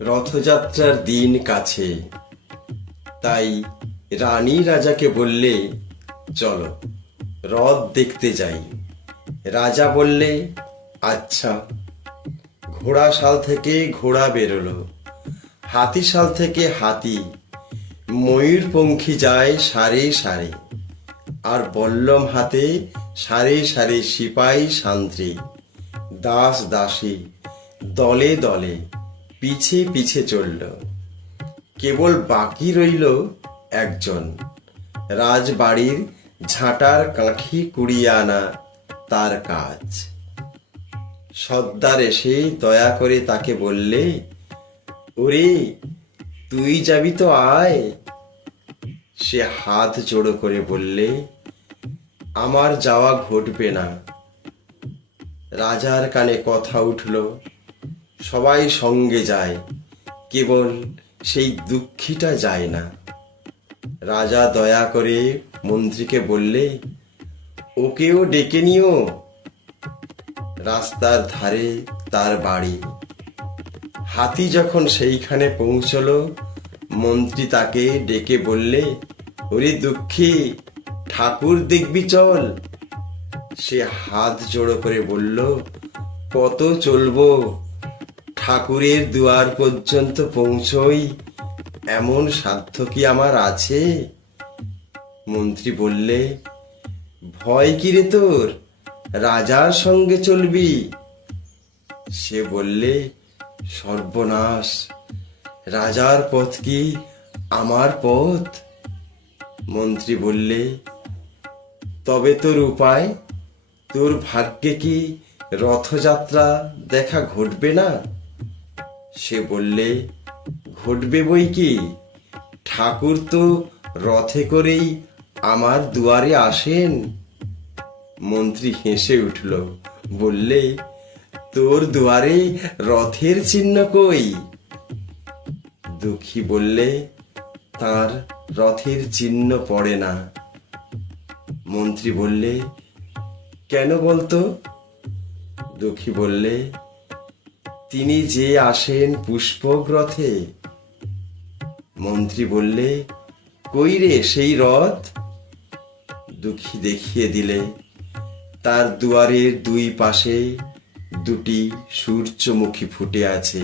রথযাত্রার দিন কাছে, তাই রানী রাজাকে বললে, চলো রথ দেখতে যাই। রাজা বললে, আচ্ছা। ঘোড়াশাল থেকে ঘোড়া বেরোলো, হাতিশাল থেকে হাতি, ময়ূরপঙ্খী যায় সারে সারে, আর বল্লম হাতে সারে সারে সিপাই সান্ত্রী, দাস দাসী দলে দলে পিছে পিছে চলল। কেবল বাকি রইল একজন, রাজবাড়ির ঝাঁটার কাঠি কুড়িয়ে আনা তার কাজ। সর্দার এসে দয়া করে তাকে বললে, ওরে তুই যাবি তো আয়। সে হাত জোড়ো করে বললে, আমার যাওয়া ঘটবে না। রাজার কানে কথা উঠল, সবাই সঙ্গে যায়, কেবল সেই দুঃখীটা যায় না। রাজা দয়া করে মন্ত্রীকে বললে, ওকেও ডেকে নিও। রাস্তার ধারে তার বাড়ি। হাতি যখন সেইখানে পৌঁছলো, মন্ত্রী তাকে ডেকে বললে, ওরে দুঃখী, ঠাকুর দেখবি চল। সে হাত জোড়ো করে বলল, কত চলবো, ঠাকুরের দুয়ার পর্যন্ত পৌঁছই এমন সাধ্য কি আমার আছে? মন্ত্রী বললে, ভয় কি রে তোর, রাজার সঙ্গে চলবি। সে বললে, সর্বনাশ, রাজার পথ কি আমার পথ? মন্ত্রী বললে, তবে তোর উপায়? তোর ভাগ্যে কি রথযাত্রা দেখা ঘটবে না? সে বললে, ঘটবে বই কি, ঠাকুর তো রথে করেই আমার দুয়ারে আসেন। মন্ত্রী হেসে উঠল, বললে, তোর দুয়ারে রথের চিহ্ন কই? দুঃখী বললে, তার রথের চিহ্ন পড়ে না। মন্ত্রী বললে, কেন বলতো? দুঃখী বললে, তিনি যে আসেন পুষ্পক রথে। মন্ত্রী বললে, কই রে সেই রথ? দুঃখী দেখিয়ে দিলে, তার দুয়ারের দুই পাশে দুটি সূর্যমুখী ফুটে আছে।